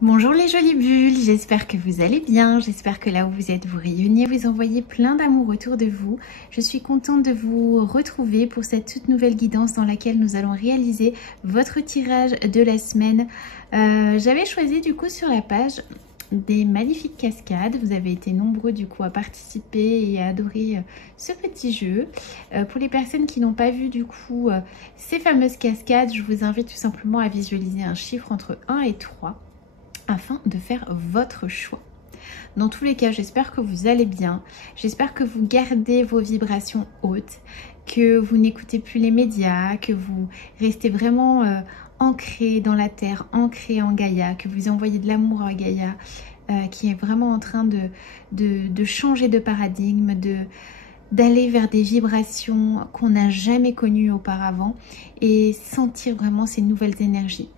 Bonjour les jolies bulles, j'espère que vous allez bien, j'espère que là où vous êtes, vous rayonnez, vous envoyez plein d'amour autour de vous. Je suis contente de vous retrouver pour cette toute nouvelle guidance dans laquelle nous allons réaliser votre tirage de la semaine. J'avais choisi du coup sur la page des magnifiques cascades. Vous avez été nombreux du coup à participer et à adorer ce petit jeu. Pour les personnes qui n'ont pas vu du coup ces fameuses cascades, je vous invite tout simplement à visualiser un chiffre entre 1 et 3. Afin de faire votre choix. Dans tous les cas, j'espère que vous allez bien. J'espère que vous gardez vos vibrations hautes, que vous n'écoutez plus les médias, que vous restez vraiment ancré dans la terre, ancré en Gaïa, que vous envoyez de l'amour à Gaïa, qui est vraiment en train de changer de paradigme, d'aller vers des vibrations qu'on n'a jamais connues auparavant et sentir vraiment ces nouvelles énergies.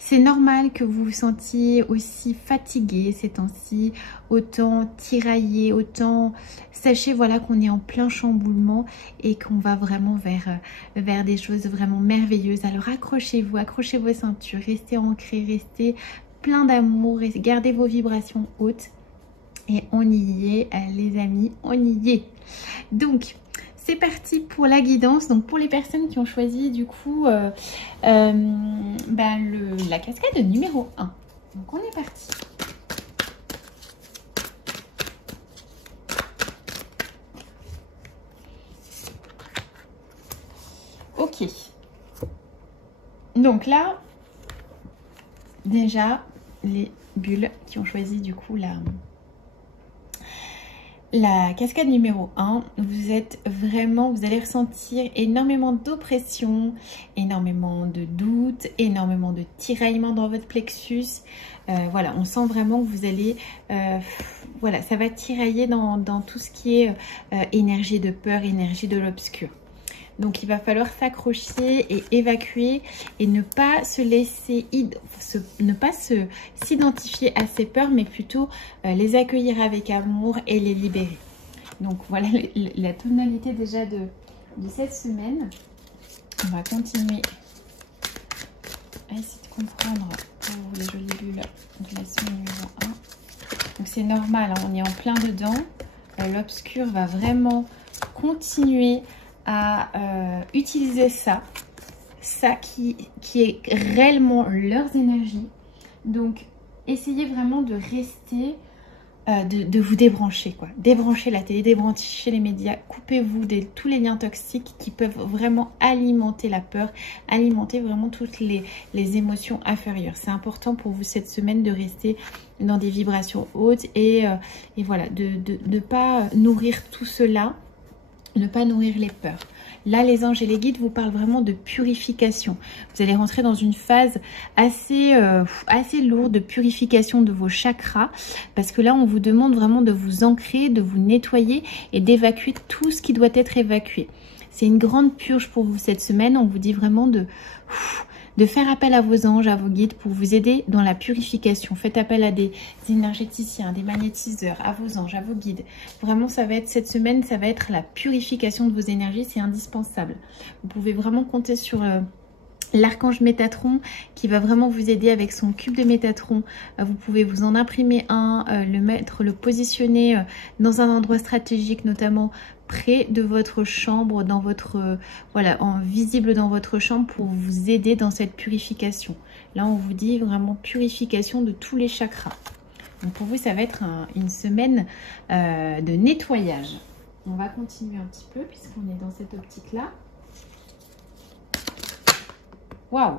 C'est normal que vous vous sentiez aussi fatigué ces temps-ci, autant tiraillé, autant... Sachez voilà qu'on est en plein chamboulement et qu'on va vraiment vers des choses vraiment merveilleuses. Alors accrochez-vous, accrochez vos ceintures, restez ancrés, restez plein d'amour et gardez vos vibrations hautes. Et on y est les amis, on y est. Donc... c'est parti pour la guidance. Donc pour les personnes qui ont choisi du coup la cascade numéro 1. Donc on est parti. Ok. Donc là, déjà les bulles qui ont choisi du coup la cascade numéro 1, vous allez ressentir énormément d'oppression, énormément de doute, énormément de tiraillement dans votre plexus. Voilà, on sent vraiment que vous allez, voilà, ça va tirailler dans tout ce qui est énergie de peur, énergie de l'obscur. Donc il va falloir s'accrocher et évacuer et ne pas se laisser, ne pas s'identifier à ces peurs, mais plutôt les accueillir avec amour et les libérer. Donc voilà la tonalité déjà de cette semaine. On va continuer à essayer de comprendre pour les jolies bulles de la semaine numéro 1. Donc c'est normal, hein, on est en plein dedans. L'obscur va vraiment continuer à utiliser ça qui est réellement leurs énergies. Donc essayez vraiment de rester, de vous débrancher quoi. Débranchez la télé, débranchez les médias, coupez-vous de tous les liens toxiques qui peuvent vraiment alimenter la peur, alimenter vraiment toutes les émotions inférieures. C'est important pour vous cette semaine de rester dans des vibrations hautes et voilà, de ne pas nourrir tout cela, ne pas nourrir les peurs. Là, les anges et les guides vous parlent vraiment de purification. Vous allez rentrer dans une phase assez lourde de purification de vos chakras. Parce que là, on vous demande vraiment de vous ancrer, de vous nettoyer et d'évacuer tout ce qui doit être évacué. C'est une grande purge pour vous cette semaine. On vous dit vraiment de faire appel à vos anges, à vos guides pour vous aider dans la purification. Faites appel à des énergéticiens, des magnétiseurs, à vos anges, à vos guides. Vraiment, ça va être cette semaine, ça va être la purification de vos énergies. C'est indispensable. Vous pouvez vraiment compter sur l'archange Métatron qui va vraiment vous aider avec son cube de Métatron. Vous pouvez vous en imprimer un, le positionner dans un endroit stratégique, notamment près de votre chambre, dans votre visible dans votre chambre pour vous aider dans cette purification. Là, on vous dit vraiment purification de tous les chakras. Donc pour vous, ça va être une semaine de nettoyage. On va continuer un petit peu puisqu'on est dans cette optique-là. Waouh!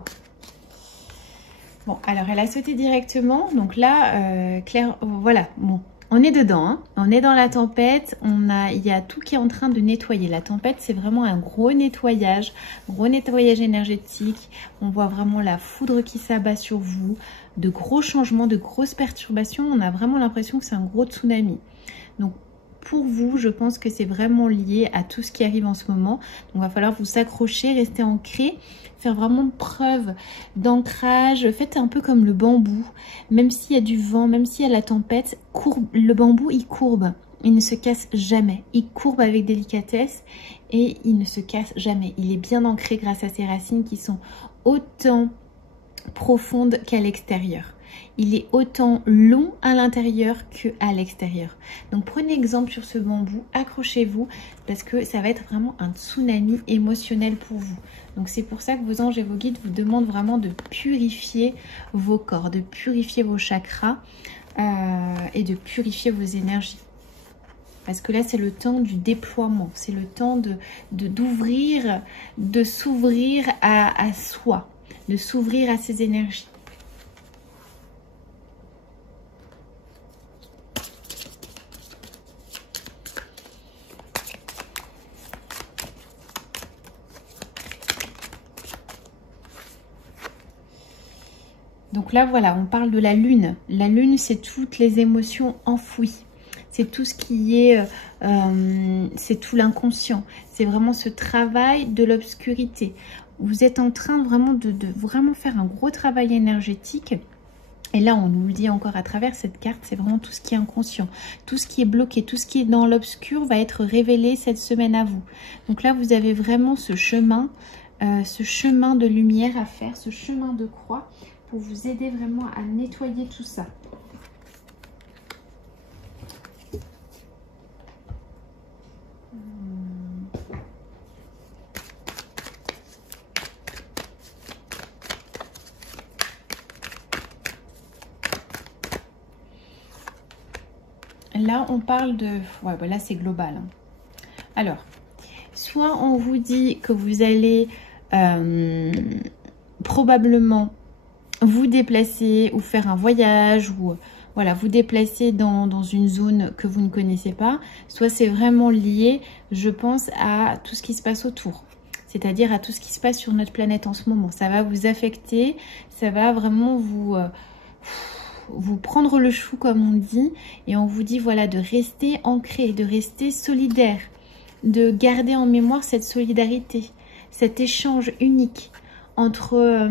Bon, alors elle a sauté directement. Donc là, Claire, voilà, bon. On est dedans, hein. On est dans la tempête, il y a tout qui est en train de nettoyer. La tempête, c'est vraiment un gros nettoyage énergétique. On voit vraiment la foudre qui s'abat sur vous, de gros changements, de grosses perturbations. On a vraiment l'impression que c'est un gros tsunami. Donc, pour vous, je pense que c'est vraiment lié à tout ce qui arrive en ce moment. Donc, il va falloir vous s'accrocher, rester ancré, faire vraiment preuve d'ancrage. Faites un peu comme le bambou. Même s'il y a du vent, même s'il y a la tempête, le bambou, il courbe. Il ne se casse jamais. Il courbe avec délicatesse et il ne se casse jamais. Il est bien ancré grâce à ses racines qui sont autant profondes qu'à l'extérieur. il est autant long à l'intérieur qu'à l'extérieur. Donc prenez exemple sur ce bambou, accrochez-vous parce que ça va être vraiment un tsunami émotionnel pour vous. Donc c'est pour ça que vos anges et vos guides vous demandent vraiment de purifier vos corps, de purifier vos chakras et de purifier vos énergies. Parce que là, c'est le temps du déploiement. C'est le temps d'ouvrir, de s'ouvrir à soi, de s'ouvrir à ses énergies. Donc là, voilà, on parle de la lune. La lune, c'est toutes les émotions enfouies. C'est tout ce qui est, c'est tout l'inconscient. C'est vraiment ce travail de l'obscurité. Vous êtes en train vraiment de vraiment faire un gros travail énergétique. Et là, on nous le dit encore à travers cette carte, c'est vraiment tout ce qui est inconscient. Tout ce qui est bloqué, tout ce qui est dans l'obscur va être révélé cette semaine à vous. Donc là, vous avez vraiment ce chemin de lumière à faire, ce chemin de croix pour vous aider vraiment à nettoyer tout ça. Là, on parle de... Ouais, bah là, c'est global. Hein. Alors, soit on vous dit que vous allez probablement vous déplacer ou faire un voyage ou voilà, vous déplacer dans une zone que vous ne connaissez pas. Soit c'est vraiment lié, je pense, à tout ce qui se passe autour. C'est-à-dire à tout ce qui se passe sur notre planète en ce moment. Ça va vous affecter, ça va vraiment vous prendre le chou comme on dit, et on vous dit voilà de rester ancré, de rester solidaire, de garder en mémoire cette solidarité, cet échange unique entre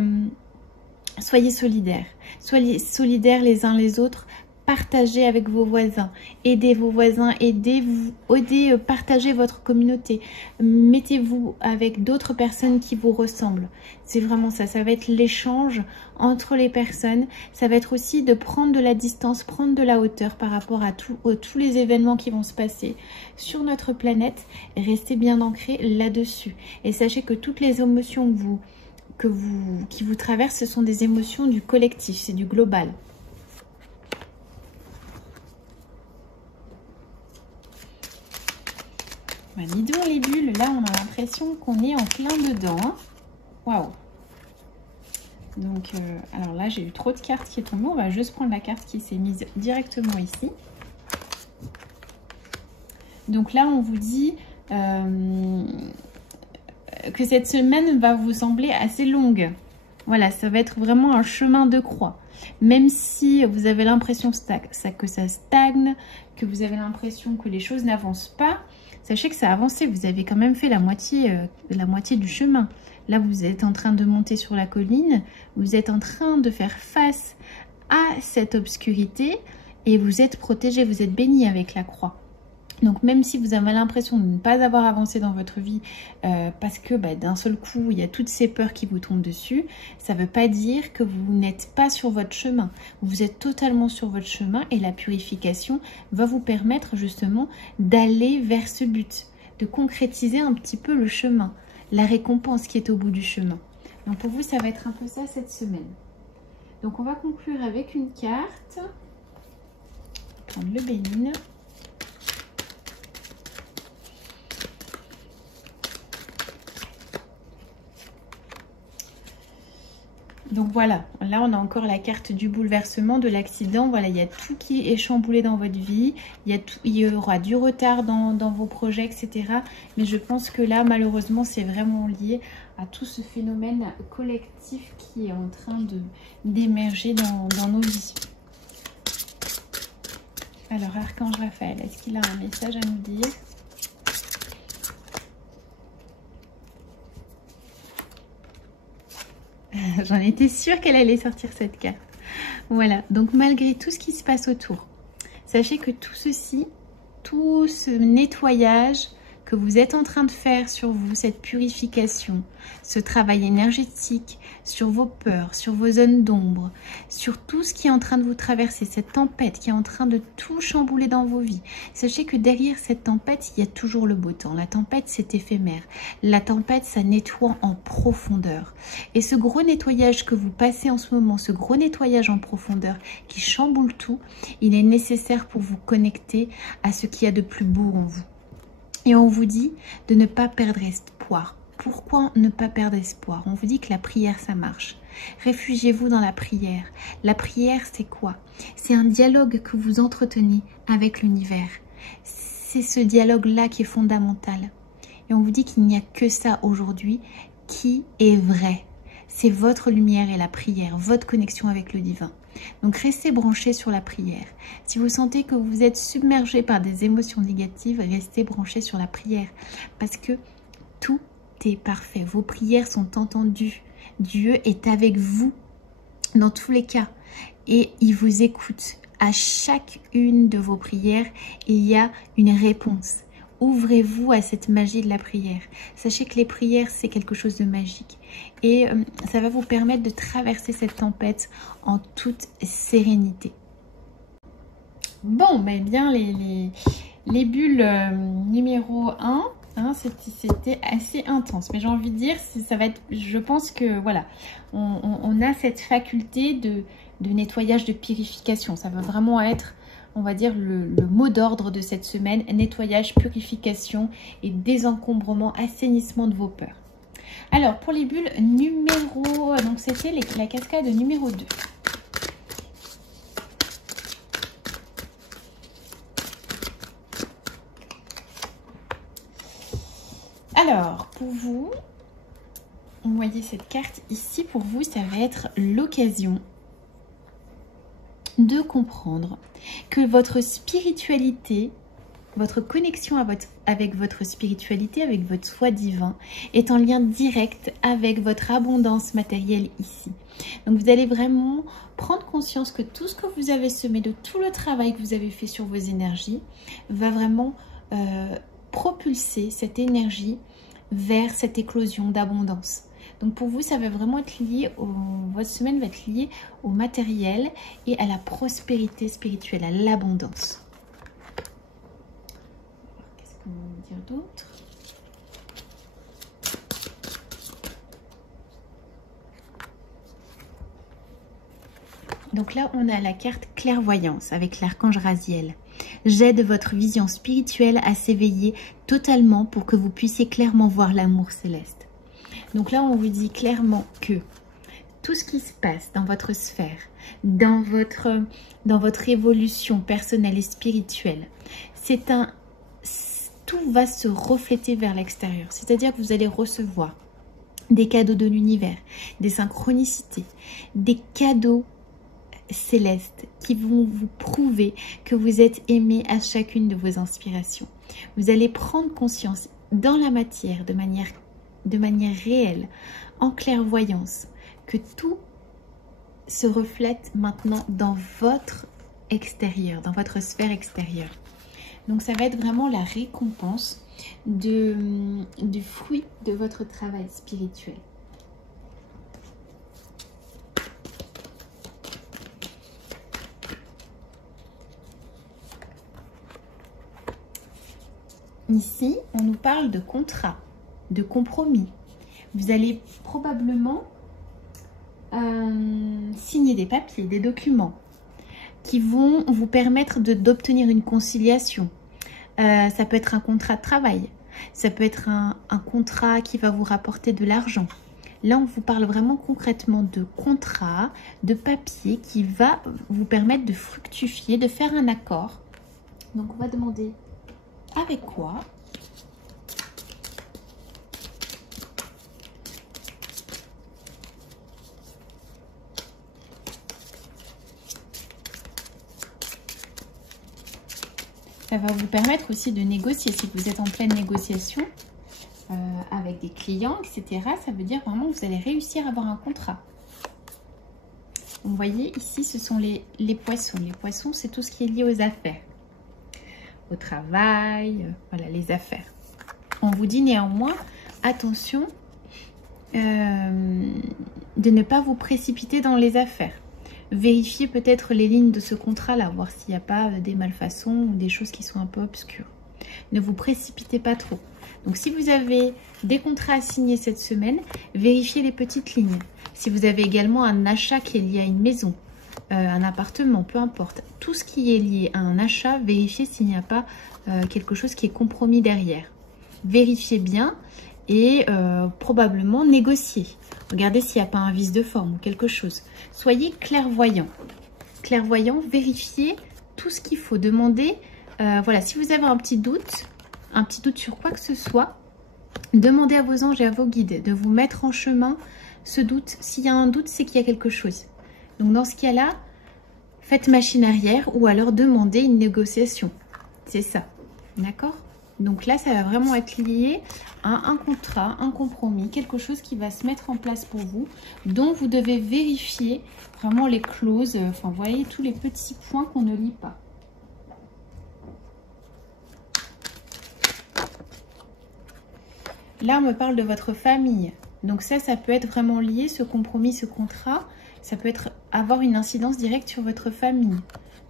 soyez solidaires les uns les autres, partagez avec vos voisins, aidez vos voisins, partagez votre communauté, mettez-vous avec d'autres personnes qui vous ressemblent. C'est vraiment ça, ça va être l'échange entre les personnes, ça va être aussi de prendre de la distance, prendre de la hauteur par rapport à tous les événements qui vont se passer sur notre planète, et restez bien ancrés là-dessus. Et sachez que toutes les émotions qui vous traversent, ce sont des émotions du collectif, c'est du global. Bah, dis donc les bulles, là on a l'impression qu'on est en plein dedans. Hein. Waouh! Donc, alors là j'ai eu trop de cartes qui est tombée. On va juste prendre la carte qui s'est mise directement ici. Donc là on vous dit que cette semaine va vous sembler assez longue. Voilà, ça va être vraiment un chemin de croix. Même si vous avez l'impression que ça stagne, que vous avez l'impression que les choses n'avancent pas, sachez que ça a avancé. Vous avez quand même fait la moitié du chemin. Là, vous êtes en train de monter sur la colline. Vous êtes en train de faire face à cette obscurité et vous êtes protégé, vous êtes béni avec la croix. Donc même si vous avez l'impression de ne pas avoir avancé dans votre vie parce que d'un seul coup il y a toutes ces peurs qui vous tombent dessus, ça ne veut pas dire que vous n'êtes pas sur votre chemin. Vous êtes totalement sur votre chemin et la purification va vous permettre justement d'aller vers ce but, de concrétiser un petit peu le chemin, la récompense qui est au bout du chemin. Donc pour vous ça va être un peu ça cette semaine. Donc on va conclure avec une carte. Prendre le Bénin. Donc voilà, là on a encore la carte du bouleversement, de l'accident. Voilà, il y a tout qui est chamboulé dans votre vie. Il y aura du retard dans vos projets, etc. Mais je pense que là, malheureusement, c'est vraiment lié à tout ce phénomène collectif qui est en train d'émerger dans nos vies. Alors, Archange Raphaël, est-ce qu'il a un message à nous dire ? J'en étais sûre qu'elle allait sortir cette carte. Voilà, donc malgré tout ce qui se passe autour, sachez que tout ceci, tout ce nettoyage que vous êtes en train de faire sur vous, cette purification, ce travail énergétique, sur vos peurs, sur vos zones d'ombre, sur tout ce qui est en train de vous traverser, cette tempête qui est en train de tout chambouler dans vos vies. Sachez que derrière cette tempête, il y a toujours le beau temps. La tempête, c'est éphémère. La tempête, ça nettoie en profondeur. Et ce gros nettoyage que vous passez en ce moment, ce gros nettoyage en profondeur qui chamboule tout, il est nécessaire pour vous connecter à ce qu'il y a de plus beau en vous. Et on vous dit de ne pas perdre espoir. Pourquoi ne pas perdre espoir? On vous dit que la prière, ça marche. Réfugiez-vous dans la prière. La prière, c'est quoi? C'est un dialogue que vous entretenez avec l'univers. C'est ce dialogue-là qui est fondamental. Et on vous dit qu'il n'y a que ça aujourd'hui qui est vrai. C'est votre lumière et la prière, votre connexion avec le divin. Donc restez branchés sur la prière. Si vous sentez que vous êtes submergé par des émotions négatives, restez branchés sur la prière. Parce que tout est parfait. Vos prières sont entendues. Dieu est avec vous dans tous les cas. Et il vous écoute. À chacune de vos prières, il y a une réponse. Ouvrez-vous à cette magie de la prière. Sachez que les prières, c'est quelque chose de magique. Et ça va vous permettre de traverser cette tempête en toute sérénité. Bon, ben bien, les bulles numéro 1, hein, c'était assez intense. Mais j'ai envie de dire, ça va être, je pense que voilà, on a cette faculté de nettoyage, de purification. Ça va vraiment être, on va dire, le mot d'ordre de cette semaine. Nettoyage, purification et désencombrement, assainissement de vos peurs. Alors, pour les bulles numéro... Donc, c'était la cascade numéro 2. Alors, pour vous, vous voyez cette carte ici. Pour vous, ça va être l'occasion de comprendre que votre spiritualité, votre connexion avec votre spiritualité, avec votre soi divin, est en lien direct avec votre abondance matérielle ici. Donc vous allez vraiment prendre conscience que tout ce que vous avez semé, de tout le travail que vous avez fait sur vos énergies, va vraiment propulser cette énergie vers cette éclosion d'abondance. Donc pour vous, ça va vraiment être lié, votre semaine va être liée au matériel et à la prospérité spirituelle, à l'abondance. Qu'est-ce qu'on va dire d'autre? Donc là, on a la carte clairvoyance avec l'archange Raziel. J'aide votre vision spirituelle à s'éveiller totalement pour que vous puissiez clairement voir l'amour céleste. Donc là, on vous dit clairement que tout ce qui se passe dans votre sphère, dans votre évolution personnelle et spirituelle, tout va se refléter vers l'extérieur. C'est-à-dire que vous allez recevoir des cadeaux de l'univers, des synchronicités, des cadeaux célestes qui vont vous prouver que vous êtes aimé à chacune de vos inspirations. Vous allez prendre conscience dans la matière de manière réelle, en clairvoyance, que tout se reflète maintenant dans votre extérieur, dans votre sphère extérieure. Donc ça va être vraiment la récompense du fruit de votre travail spirituel. Ici, on nous parle de contrat, de compromis. Vous allez probablement signer des papiers, des documents qui vont vous permettre d'obtenir une conciliation. Ça peut être un contrat de travail, ça peut être un contrat qui va vous rapporter de l'argent. Là, on vous parle vraiment concrètement de contrat, de papier qui va vous permettre de fructifier, de faire un accord. Donc, on va demander avec quoi? Ça va vous permettre aussi de négocier. Si vous êtes en pleine négociation avec des clients, etc., ça veut dire vraiment que vous allez réussir à avoir un contrat. Vous voyez, ici, ce sont les poissons. Les poissons, c'est tout ce qui est lié aux affaires. Au travail, voilà, les affaires. On vous dit néanmoins, attention de ne pas vous précipiter dans les affaires. Vérifiez peut-être les lignes de ce contrat-là, voir s'il n'y a pas des malfaçons ou des choses qui sont un peu obscures. Ne vous précipitez pas trop. Donc si vous avez des contrats à signer cette semaine, vérifiez les petites lignes. Si vous avez également un achat qui est lié à une maison, un appartement, peu importe, tout ce qui est lié à un achat, vérifiez s'il n'y a pas quelque chose qui est compromis derrière. Vérifiez bien et probablement négociez. Regardez s'il n'y a pas un vice de forme ou quelque chose. Soyez clairvoyant. Clairvoyant, vérifiez tout ce qu'il faut. Demandez, voilà, si vous avez un petit doute sur quoi que ce soit, demandez à vos anges et à vos guides de vous mettre en chemin ce doute. S'il y a un doute, c'est qu'il y a quelque chose. Donc dans ce cas-là, faites machine arrière ou alors demandez une négociation. C'est ça, d'accord? Donc là, ça va vraiment être lié à un contrat, un compromis, quelque chose qui va se mettre en place pour vous, dont vous devez vérifier vraiment les clauses, enfin, vous voyez, tous les petits points qu'on ne lit pas. Là, on me parle de votre famille. Donc ça peut être vraiment lié, ce compromis, ce contrat. Ça peut avoir une incidence directe sur votre famille.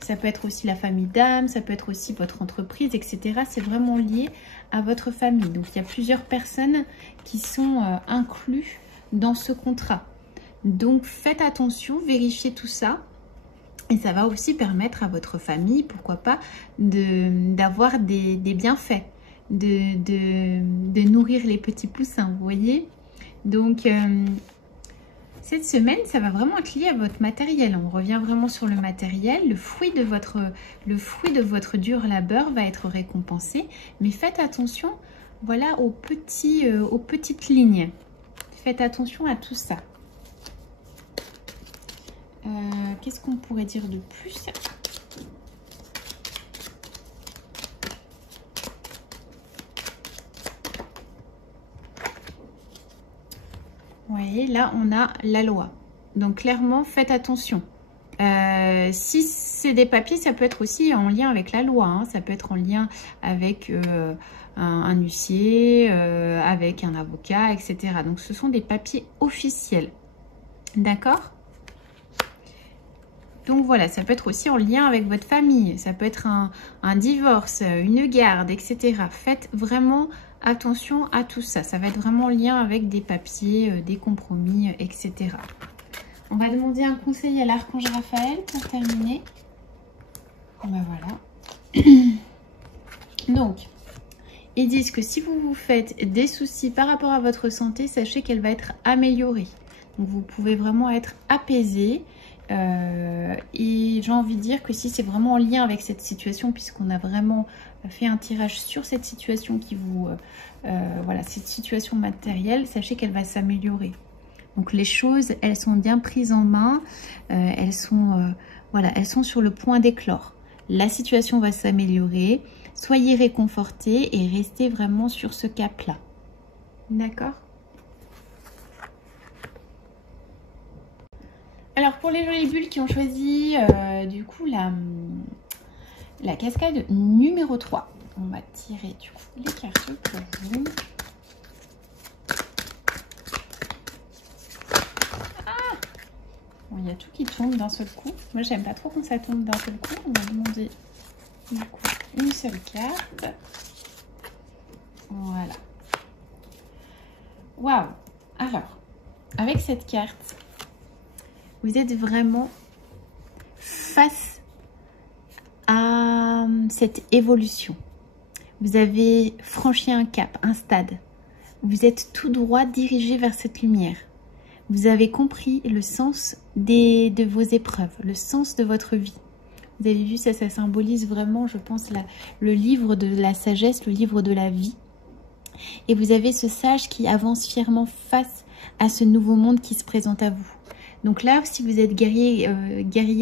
Ça peut être aussi la famille d'âme, ça peut être aussi votre entreprise, etc. C'est vraiment lié à votre famille. Donc, il y a plusieurs personnes qui sont incluses dans ce contrat. Donc, faites attention, vérifiez tout ça. Et ça va aussi permettre à votre famille, pourquoi pas, d'avoir des bienfaits, de nourrir les petits poussins, vous voyez. Donc, cette semaine, ça va vraiment être lié à votre matériel. On revient vraiment sur le matériel. Le fruit de votre dur labeur va être récompensé. Mais faites attention, voilà, aux petites lignes. Faites attention à tout ça. Qu'est-ce qu'on pourrait dire de plus ? Vous voyez, là, on a la loi. Donc, clairement, faites attention. Si c'est des papiers, ça peut être aussi en lien avec la loi. Hein. Ça peut être en lien avec un huissier, avec un avocat, etc. Donc, ce sont des papiers officiels. D'accord ? Donc, voilà, ça peut être aussi en lien avec votre famille. Ça peut être un divorce, une garde, etc. Faites vraiment attention à tout ça. Ça va être vraiment en lien avec des papiers, des compromis, etc. On va demander un conseil à l'archange Raphaël pour terminer. Ben voilà. Donc, ils disent que si vous vous faites des soucis par rapport à votre santé, sachez qu'elle va être améliorée. Donc, vous pouvez vraiment être apaisé. Et j'ai envie de dire que si c'est vraiment en lien avec cette situation, puisqu'on a vraiment fait un tirage sur cette situation qui vous... voilà, cette situation matérielle, sachez qu'elle va s'améliorer. Donc les choses, elles sont bien prises en main, elles sont sur le point d'éclore. La situation va s'améliorer, soyez réconfortés et restez vraiment sur ce cap-là. D'accord ? Alors pour les jolies bulles qui ont choisi du coup la cascade numéro 3, on va tirer du coup les cartes pour vous. Ah, bon, il y a tout qui tombe d'un seul coup. Moi j'aime pas trop quand ça tombe d'un seul coup. On va demander du coup une seule carte. Voilà. Waouh. Alors, avec cette carte, vous êtes vraiment face à cette évolution. Vous avez franchi un cap, un stade. Vous êtes tout droit dirigé vers cette lumière. Vous avez compris le sens de vos épreuves, le sens de votre vie. Vous avez vu, ça symbolise vraiment, je pense, le livre de la sagesse, le livre de la vie. Et vous avez ce sage qui avance fièrement face à ce nouveau monde qui se présente à vous. Donc là, si vous êtes guerrier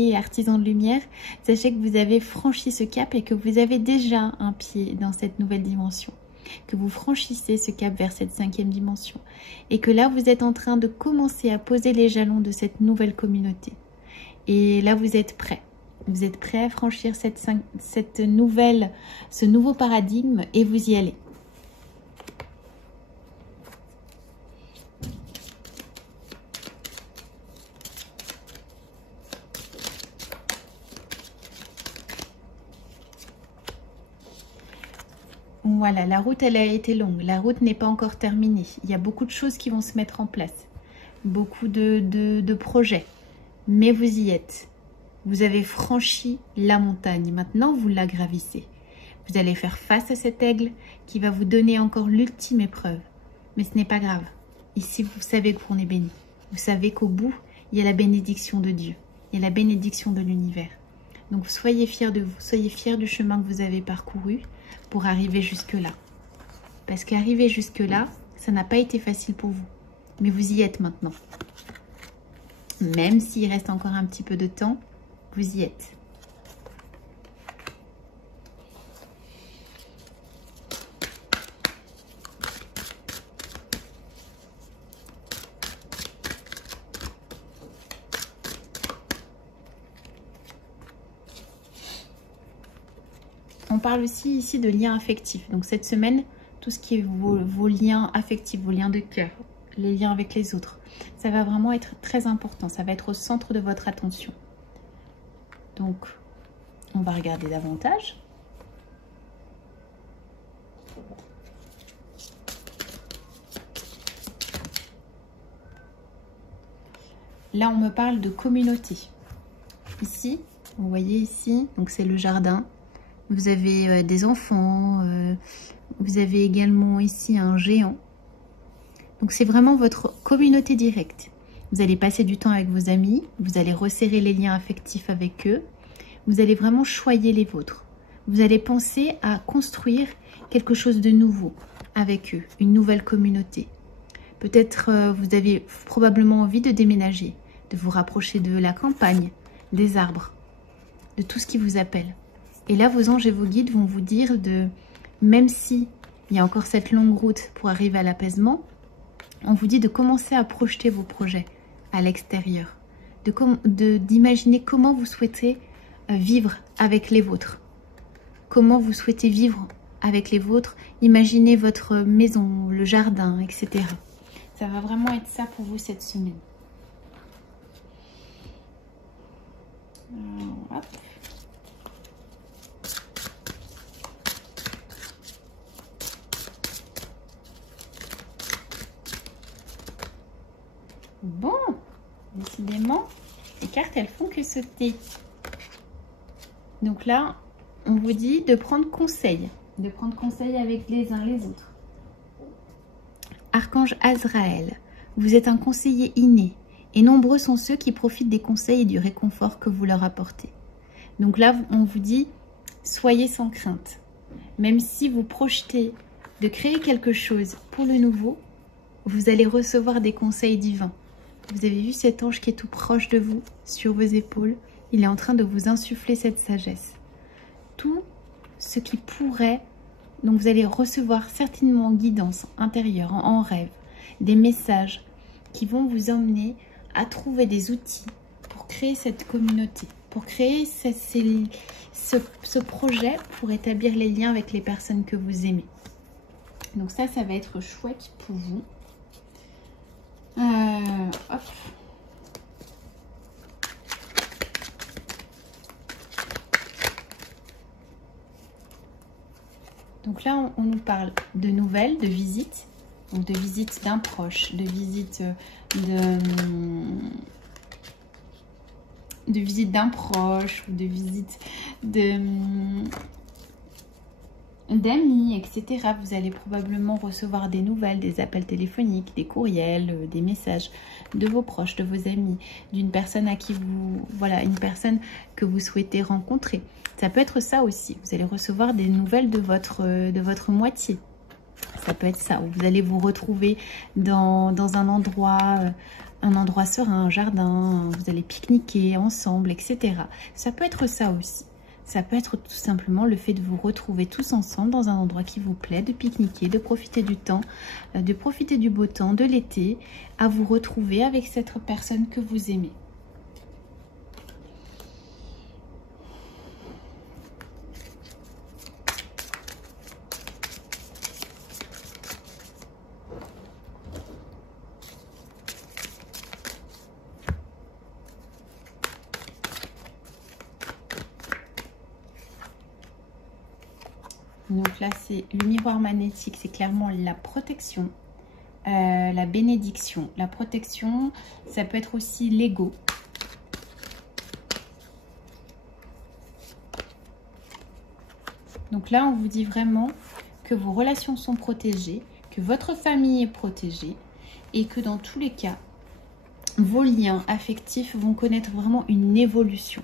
et artisan de lumière, sachez que vous avez franchi ce cap et que vous avez déjà un pied dans cette nouvelle dimension. Que vous franchissez ce cap vers cette 5e dimension. Et que là, vous êtes en train de commencer à poser les jalons de cette nouvelle communauté. Et là, vous êtes prêts. Vous êtes prêts à franchir ce nouveau paradigme et vous y allez. Voilà, la route, elle a été longue. La route n'est pas encore terminée. Il y a beaucoup de choses qui vont se mettre en place. Beaucoup de projets. Mais vous y êtes. Vous avez franchi la montagne. Maintenant, vous la gravissez. Vous allez faire face à cet aigle qui va vous donner encore l'ultime épreuve. Mais ce n'est pas grave. Ici, vous savez que vous êtes béni. Vous savez qu'au bout, il y a la bénédiction de Dieu. Il y a la bénédiction de l'univers. Donc, soyez fiers de vous. Soyez fiers du chemin que vous avez parcouru pour arriver jusque-là. Parce qu'arriver jusque-là, ça n'a pas été facile pour vous. Mais vous y êtes maintenant. Même s'il reste encore un petit peu de temps, vous y êtes. On parle aussi ici de liens affectifs. Donc cette semaine, tout ce qui est vos liens affectifs, vos liens de cœur, les liens avec les autres, ça va vraiment être très important. Ça va être au centre de votre attention. Donc, on va regarder davantage. Là, on me parle de communauté. Ici, vous voyez ici, donc c'est le jardin. Vous avez des enfants, vous avez également ici un géant. Donc c'est vraiment votre communauté directe. Vous allez passer du temps avec vos amis, vous allez resserrer les liens affectifs avec eux, vous allez vraiment choyer les vôtres. Vous allez penser à construire quelque chose de nouveau avec eux, une nouvelle communauté. Peut-être vous avez probablement envie de déménager, de vous rapprocher de la campagne, des arbres, de tout ce qui vous appelle. Et là, vos anges et vos guides vont vous dire de, même si il y a encore cette longue route pour arriver à l'apaisement, on vous dit de commencer à projeter vos projets à l'extérieur, d'imaginer comment vous souhaitez vivre avec les vôtres, comment vous souhaitez vivre avec les vôtres, imaginez votre maison, le jardin, etc. Ça va vraiment être ça pour vous cette semaine. Hop. Bon, décidément, les cartes, elles font que sauter. Donc là, on vous dit de prendre conseil avec les uns les autres. Archange Azraël, vous êtes un conseiller inné et nombreux sont ceux qui profitent des conseils et du réconfort que vous leur apportez. Donc là, on vous dit, soyez sans crainte. Même si vous projetez de créer quelque chose pour le nouveau, vous allez recevoir des conseils divins. Vous avez vu cet ange qui est tout proche de vous, sur vos épaules. Il est en train de vous insuffler cette sagesse. Tout ce qui pourrait, donc vous allez recevoir certainement en guidance intérieure, en rêve, des messages qui vont vous emmener à trouver des outils pour créer cette communauté, pour créer ce projet, pour établir les liens avec les personnes que vous aimez. Donc ça va être chouette pour vous. Hop. Donc là, on nous parle de nouvelles, de visites, donc de visites d'un proche, de visites de visite d'un proche, ou de visite d'amis, etc. Vous allez probablement recevoir des nouvelles, des appels téléphoniques, des courriels, des messages de vos proches, de vos amis, d'une personne à qui voilà, une personne que vous souhaitez rencontrer. Ça peut être ça aussi. Vous allez recevoir des nouvelles de votre moitié. Ça peut être ça. Vous allez vous retrouver dans un endroit serein, un jardin. Vous allez pique-niquer ensemble, etc. Ça peut être ça aussi. Ça peut être tout simplement le fait de vous retrouver tous ensemble dans un endroit qui vous plaît, de pique-niquer, de profiter du temps, de profiter du beau temps, de l'été, à vous retrouver avec cette personne que vous aimez. Donc là, c'est le miroir magnétique, c'est clairement la protection, la bénédiction. La protection, ça peut être aussi l'ego. Donc là, on vous dit vraiment que vos relations sont protégées, que votre famille est protégée et que dans tous les cas, vos liens affectifs vont connaître vraiment une évolution.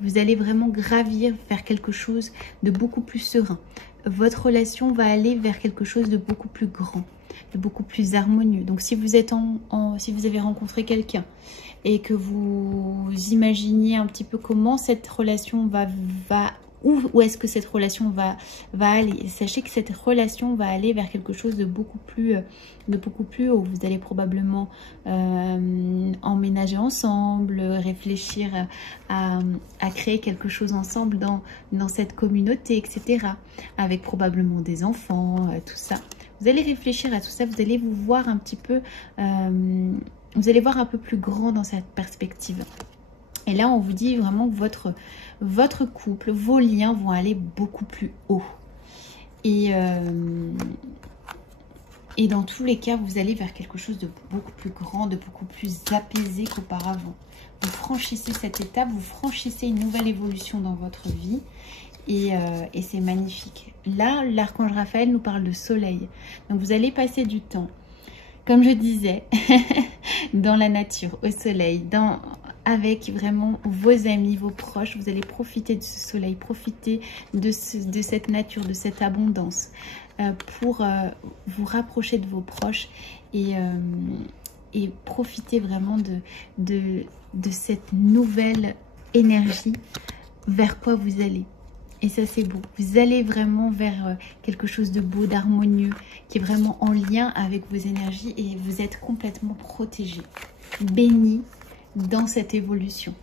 Vous allez vraiment gravir vers quelque chose de beaucoup plus serein. Votre relation va aller vers quelque chose de beaucoup plus grand, de beaucoup plus harmonieux. Donc si vous êtes si vous avez rencontré quelqu'un et que vous imaginiez un petit peu comment cette relation où est-ce que cette relation va aller. Sachez que cette relation va aller vers quelque chose de beaucoup plus haut. Vous allez probablement emménager ensemble, réfléchir à créer quelque chose ensemble dans cette communauté, etc. Avec probablement des enfants, tout ça. Vous allez réfléchir à tout ça, vous allez vous voir un petit peu, vous allez voir un peu plus grand dans cette perspective. Et là, on vous dit vraiment que votre couple, vos liens vont aller beaucoup plus haut. Et dans tous les cas, vous allez vers quelque chose de beaucoup plus grand, de beaucoup plus apaisé qu'auparavant. Vous franchissez cette étape, vous franchissez une nouvelle évolution dans votre vie. Et c'est magnifique. Là, l'archange Raphaël nous parle de soleil. Donc, vous allez passer du temps, comme je disais, dans la nature, au soleil, avec vraiment vos amis, vos proches. Vous allez profiter de ce soleil, profiter de cette nature, de cette abondance pour vous rapprocher de vos proches et profiter vraiment de cette nouvelle énergie vers quoi vous allez. Et ça, c'est beau. Vous allez vraiment vers quelque chose de beau, d'harmonieux, qui est vraiment en lien avec vos énergies et vous êtes complètement protégé, béni dans cette évolution.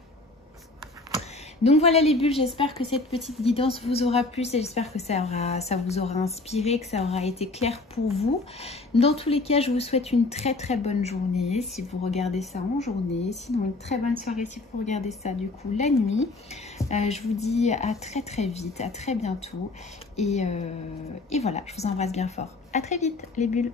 Donc voilà les bulles, j'espère que cette petite guidance vous aura plu, j'espère que ça vous aura inspiré, que ça aura été clair pour vous. Dans tous les cas, je vous souhaite une très très bonne journée si vous regardez ça en journée, sinon une très bonne soirée si vous regardez ça du coup la nuit. Je vous dis à très très vite, à très bientôt et voilà, je vous embrasse bien fort. À très vite les bulles.